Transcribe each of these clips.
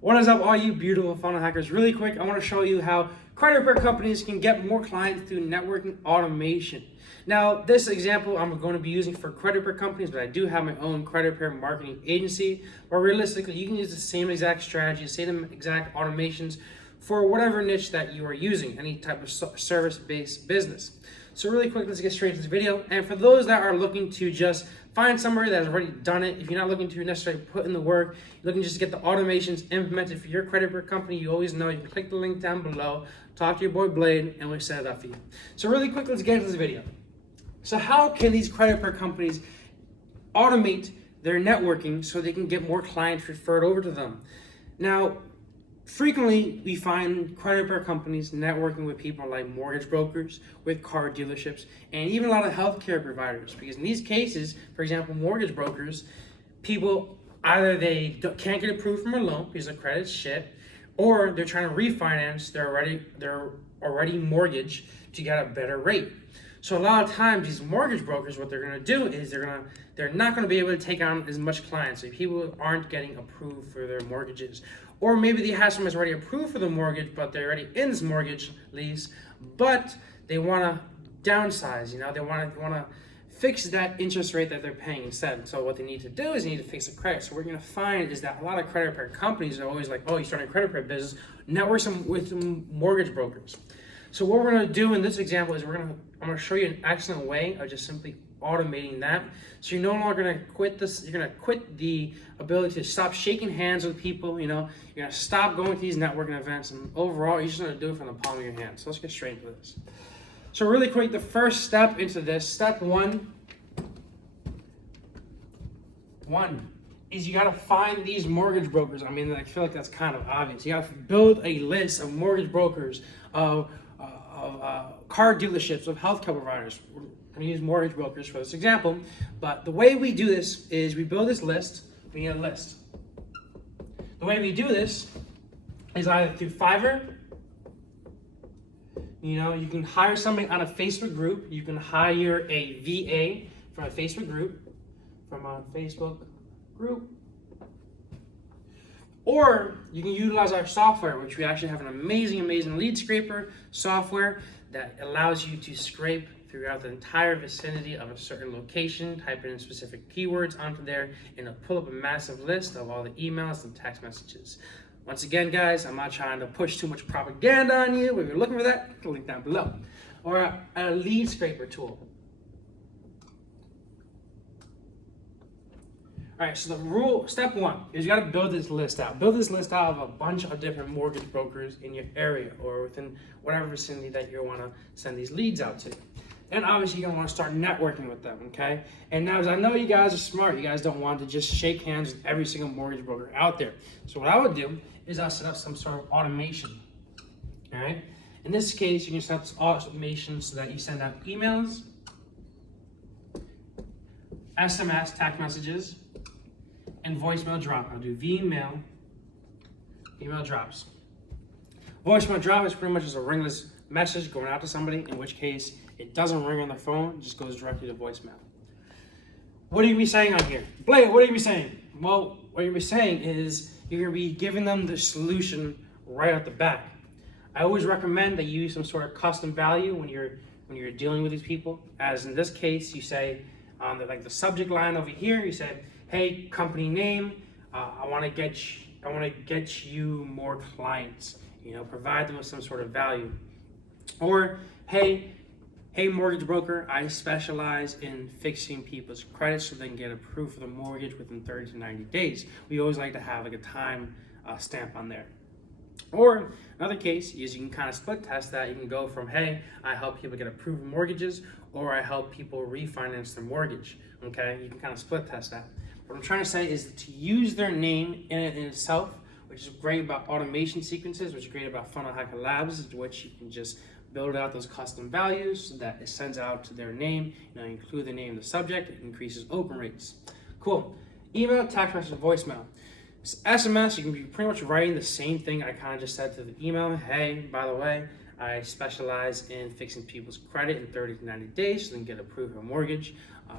What is up, all you beautiful funnel hackers? Really quick, I want to show you how credit repair companies can get more clients through networking automation. Now, this example I'm going to be using for credit repair companies, but I do have my own credit repair marketing agency. But realistically, you can use the same exact strategy, the same exact automations for whatever niche that you are using, any type of service-based business. So really quick, let's get straight into this video. And for those that are looking to just find somebody that has already done it, if you're not looking to necessarily put in the work, you're looking just to get the automations implemented for your credit repair company, you always know you can click the link down below, talk to your boy Blade, and we'll set it up for you. So really quick, let's get into this video. So how can these credit repair companies automate their networking so they can get more clients referred over to them? Now, frequently, we find credit repair companies networking with people like mortgage brokers, with car dealerships, and even a lot of healthcare providers. Because in these cases, for example, mortgage brokers, people either they can't get approved from a loan because their credit's shit, or they're trying to refinance their already mortgage to get a better rate. So a lot of times, these mortgage brokers, what they're going to do is they're not going to be able to take on as much clients. So people aren't getting approved for their mortgages, or maybe they have someone that's already approved for the mortgage, but they're already in this mortgage lease, but they want to downsize. They want to fix that interest rate that they're paying instead. So what they need to do is they need to fix the credit. So what you're going to find is that a lot of credit repair companies are always like, oh, you're starting a credit repair business, network with some mortgage brokers. So what we're going to do in this example is I'm going to show you an excellent way of just simply automating that. So you're no longer going to quit this. You're going to quit the ability to stop shaking hands with people. You're going to stop going to these networking events, and overall, you're just going to do it from the palm of your hand. So let's get straight into this. So really quick, the first step into this, step one is you got to find these mortgage brokers. I mean, I feel like that's kind of obvious. You got to build a list of mortgage brokers, of car dealerships, of healthcare providers. We're going to use mortgage brokers for this example, but the way we do this is we build this list. We need a list. The way we do this is either through Fiverr. You can hire somebody on a Facebook group. You can hire a VA from a Facebook group, or you can utilize our software, which we actually have an amazing lead scraper software that allows you to scrape throughout the entire vicinity of a certain location, type in specific keywords onto there, and it'll pull up a massive list of all the emails and text messages. Once again, guys, I'm not trying to push too much propaganda on you. If you're looking for that, click the link down below. Or a lead scraper tool. All right, so step one is you got to build this list out. Build this list out of a bunch of different mortgage brokers in your area or within whatever vicinity that you want to send these leads out to. And obviously, you're going to want to start networking with them, okay? And now, as I know you guys are smart, you guys don't want to just shake hands with every single mortgage broker out there. So what I would do is I'll set up some sort of automation, all right? In this case, you can set up this automation so that you send out emails, SMS, text messages, and voicemail drop. I'll do email drops. Voicemail drop is pretty much just a ringless message going out to somebody, in which case it doesn't ring on their phone, it just goes directly to voicemail. What are you be saying on here? Blake, what are you be saying? Well, what you're be saying is you're going to be giving them the solution right out the back. I always recommend that you use some sort of custom value when you're dealing with these people. As in this case, you say on the subject line over here, you say, hey, company name, I want to get you more clients. Provide them with some sort of value. Or, hey, mortgage broker, I specialize in fixing people's credit so they can get approved for the mortgage within 30 to 90 days. We always like to have a time stamp on there. Or another case is you can kind of split test that. You can go from, hey, I help people get approved mortgages, or I help people refinance their mortgage. Okay, you can kind of split test that. What I'm trying to say is to use their name in itself, which is great about automation sequences, which is great about Funnel Hacker Labs, which you can just build out those custom values so that it sends out to their name. Include the name of the subject, it increases open rates. Cool. Email, text message, voicemail. SMS, you can be pretty much writing the same thing I kind of just said to the email. Hey, by the way, I specialize in fixing people's credit in 30 to 90 days so they can get approved for a mortgage.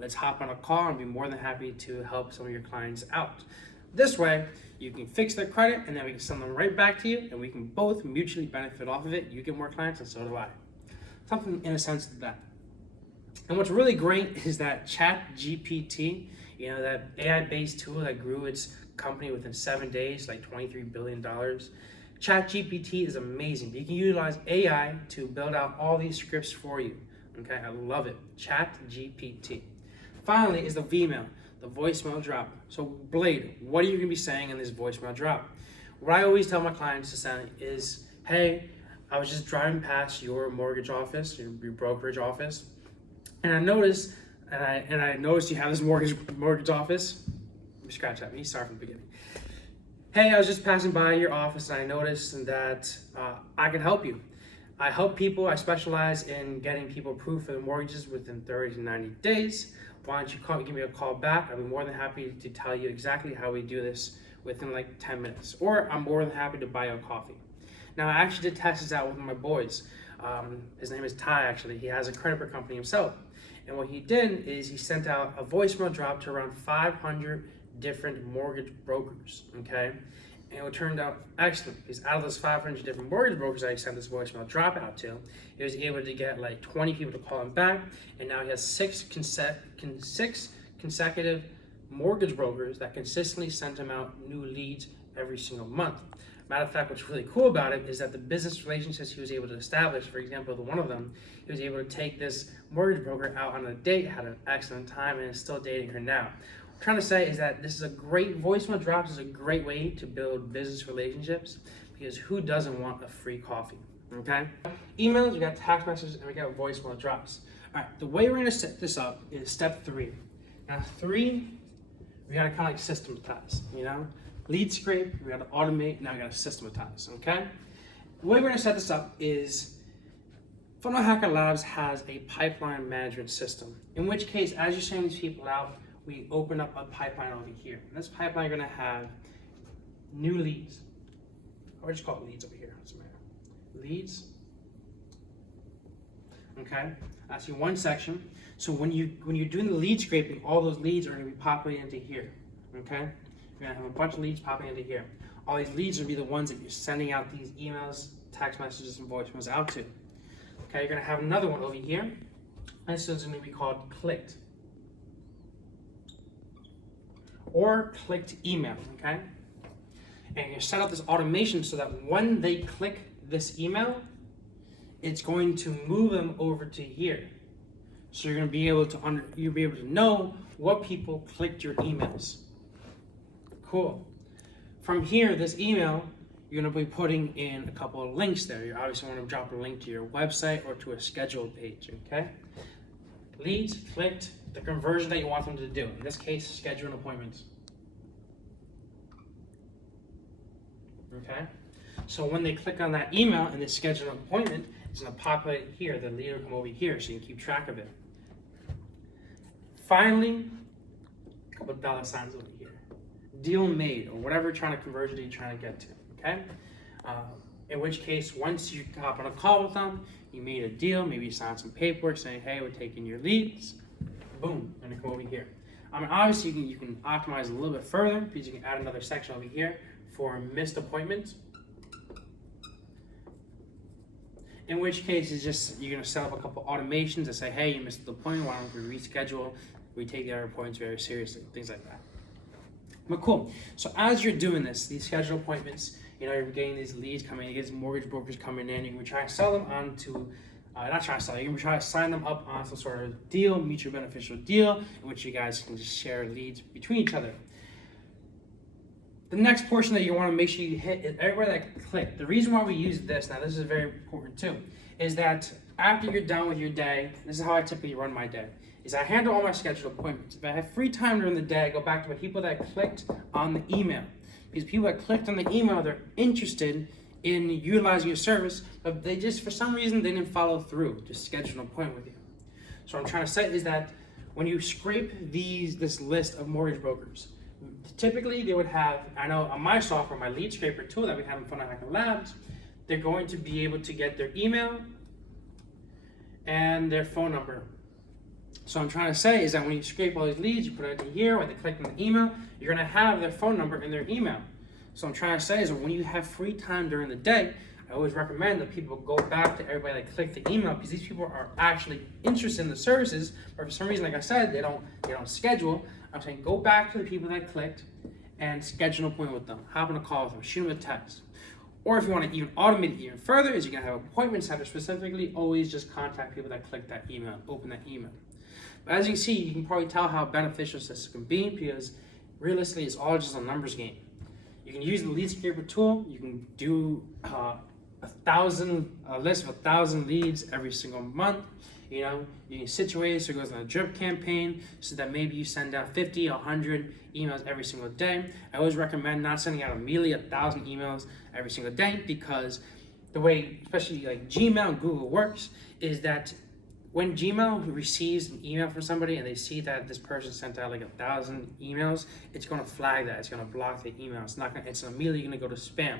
Let's hop on a call and be more than happy to help some of your clients out. This way, You can fix their credit, and then we can send them right back to you, and we can both mutually benefit off of it. You get more clients, and so do I. Something in a sense of that. And what's really great is that ChatGPT, that AI-based tool that grew its company within 7 days, like $23 billion. ChatGPT is amazing. You can utilize AI to build out all these scripts for you. Okay, I love it. ChatGPT. Finally is the VMail, the voicemail drop. So Blade, what are you gonna be saying in this voicemail drop? What I always tell my clients to send is, hey, I was just driving past your mortgage office, your brokerage office, and I noticed, you have this mortgage office. Scratch that. Me start from the beginning. Hey, I was just passing by your office and I noticed that I can help you. I help people. I specialize in getting people approved for their mortgages within 30 to 90 days. Why don't you give me a call back? I'd be more than happy to tell you exactly how we do this within like 10 minutes. Or I'm more than happy to buy you a coffee. Now, I actually did test this out with one of my boys. His name is Ty, actually. He has a credit repair company himself. And what he did is he sent out a voicemail drop to around 500 different mortgage brokers, okay? And it turned out excellent, because out of those 500 different mortgage brokers that he sent this voicemail drop out to, he was able to get like 20 people to call him back, and now he has six consecutive mortgage brokers that consistently sent him out new leads every single month. Matter of fact, what's really cool about it is that the business relationships he was able to establish, for example, the one of them, he was able to take this mortgage broker out on a date, had an excellent time, and is still dating her now. What I'm trying to say is that this is a great voicemail drops is a great way to build business relationships, because who doesn't want a free coffee, okay? Emails, we got text messages, and we got voicemail drops. All right, the way we're gonna set this up is step 3. Now 3, we gotta kind of like systematize, Lead scrape, we gotta automate, now we gotta systematize, okay? The way we're gonna set this up is Funnel Hacker Labs has a pipeline management system, in which case, as you're sending these people out, we open up a pipeline over here. And this pipeline, you're gonna have new leads. Or just call it leads over here, doesn't matter. Leads, okay? That's your one section. So when you're doing the lead scraping, all those leads are gonna be populating into here, okay? You're gonna have a bunch of leads popping into here. All these leads will be the ones that you're sending out these emails, text messages, and voicemails out to. Okay, you're gonna have another one over here. And this is gonna be called clicked. Or clicked email, okay? And you set up this automation so that when they click this email, it's going to move them over to here. So you're gonna be able to know what people clicked your emails. Cool. From here, this email, you're gonna be putting in a couple of links there. You obviously wanna drop a link to your website or to a scheduled page, okay? Leads, clicked, the conversion that you want them to do. In this case, schedule an appointment. Okay? So when they click on that email and they schedule an appointment, it's gonna populate here. The lead will come over here so you can keep track of it. Finally, a couple of dollar signs over here. Deal made, or whatever conversion you're trying to get to, okay? In which case, once you hop on a call with them, you made a deal, maybe you signed some paperwork saying, hey, we're taking your leads, boom, and they come over here. Obviously, you can optimize a little bit further, because you can add another section over here for missed appointments. In which case, you're gonna set up a couple automations that say, hey, you missed the appointment, why don't we reschedule? We take the other appointments very seriously, things like that. But cool. So as you're doing this, these scheduled appointments, you're getting these leads coming in, you get these mortgage brokers coming in, you're gonna try to sell them onto, not try to sell, you're gonna try to sign them up on some sort of deal, mutually beneficial deal, in which you guys can just share leads between each other. The next portion that you wanna make sure you hit is everywhere that click. The reason why we use this, now this is very important too, is that after you're done with your day, this is how I typically run my day, is I handle all my scheduled appointments. If I have free time during the day, I go back to the people that clicked on the email. Because people that clicked on the email, they're interested in utilizing your service, but they just, for some reason, they didn't follow through to schedule an appointment with you. So what I'm trying to say is that when you scrape this list of mortgage brokers, typically they would have, I know on my software, my lead scraper tool that we have in Funnel Hacker Labs, they're going to be able to get their email and their phone number. So what I'm trying to say is that when you scrape all these leads, you put it in here, when they click on the email, you're gonna have their phone number and their email. So I'm trying to say is that when you have free time during the day, I always recommend that people go back to everybody that clicked the email, because these people are actually interested in the services, but for some reason, like I said, they don't schedule. I'm saying go back to the people that clicked and schedule an appointment with them. Hop on a call with them, shoot them a text. Or if you want to even automate it even further, is you can have appointments that are specifically always just contact people that click that email, open that email. But as you can see, you can probably tell how beneficial this can be, because realistically, it's all just a numbers game. You can use the lead scraper tool. You can do a list of 1,000 leads every single month. You know, you can situate it so it goes on a drip campaign, so that maybe you send out 50, 100 emails every single day. I always recommend not sending out immediately 1,000 emails every single day, because the way, especially like Gmail and Google works, is that when Gmail receives an email from somebody and they see that this person sent out like 1,000 emails, it's going to flag that. It's going to block the email. It's immediately going to go to spam.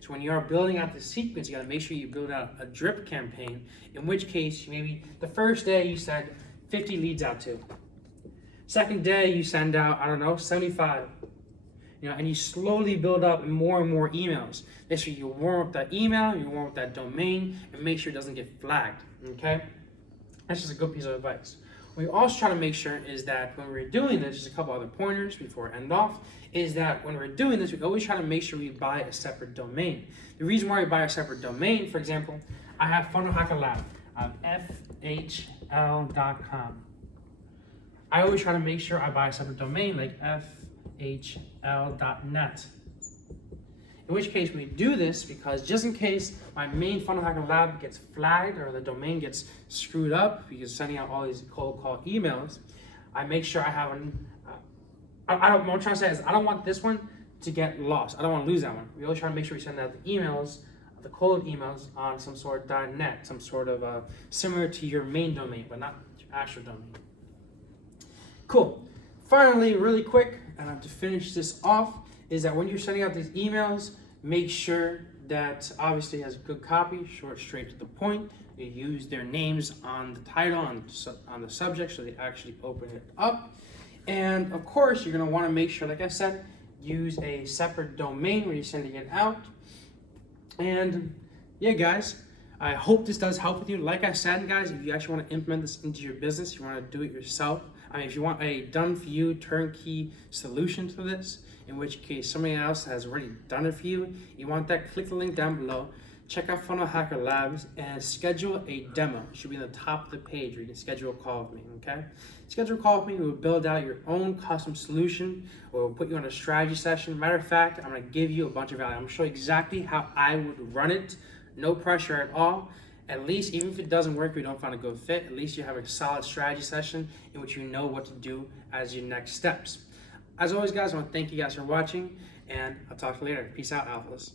So when you are building out the sequence, you got to make sure you build out a drip campaign, in which case maybe the first day you send 50 leads out to. Second day you send out, I don't know, 75. And you slowly build up more and more emails. Make sure you warm up that email, you warm up that domain, and make sure it doesn't get flagged, okay? That's just a good piece of advice. What we also try to make sure is that when we're doing this, just a couple other pointers before I end off, is that when we're doing this, we always try to make sure we buy a separate domain. The reason why we buy a separate domain, for example, I have Funnel Hacker Lab, FHL.com. I always try to make sure I buy a separate domain like FHL.net. In which case we do this because just in case my main Funnel Hacker Lab gets flagged or the domain gets screwed up because sending out all these cold call emails, I make sure I have what I'm trying to say is I don't want this one to get lost. I don't want to lose that one. We always try to make sure we send out the emails, the cold emails on some sort of .net, some sort of similar to your main domain, but not your actual domain. Cool. Finally, really quick, to finish this off, is that when you're sending out these emails, make sure that obviously it has good copy, short, straight to the point. You use their names on the title, on the subject, so they actually open it up. And of course, you're gonna wanna make sure, like I said, use a separate domain when you're sending it out. And yeah, guys, I hope this does help with you. Like I said, guys, if you actually want to implement this into your business, you want to do it yourself. If you want a done-for-you turnkey solution to this, in which case somebody else has already done it for you, you want that, click the link down below. Check out Funnel Hacker Labs and schedule a demo. It should be on the top of the page where you can schedule a call with me, okay? Schedule a call with me. We'll build out your own custom solution, or we'll put you on a strategy session. Matter of fact, I'm gonna give you a bunch of value. I'm gonna show you exactly how I would run it. No pressure at all. At least, even if it doesn't work, we don't find a good fit, at least you have a solid strategy session in which you know what to do as your next steps. As always, guys, I want to thank you guys for watching, and I'll talk to you later. Peace out, Alphas.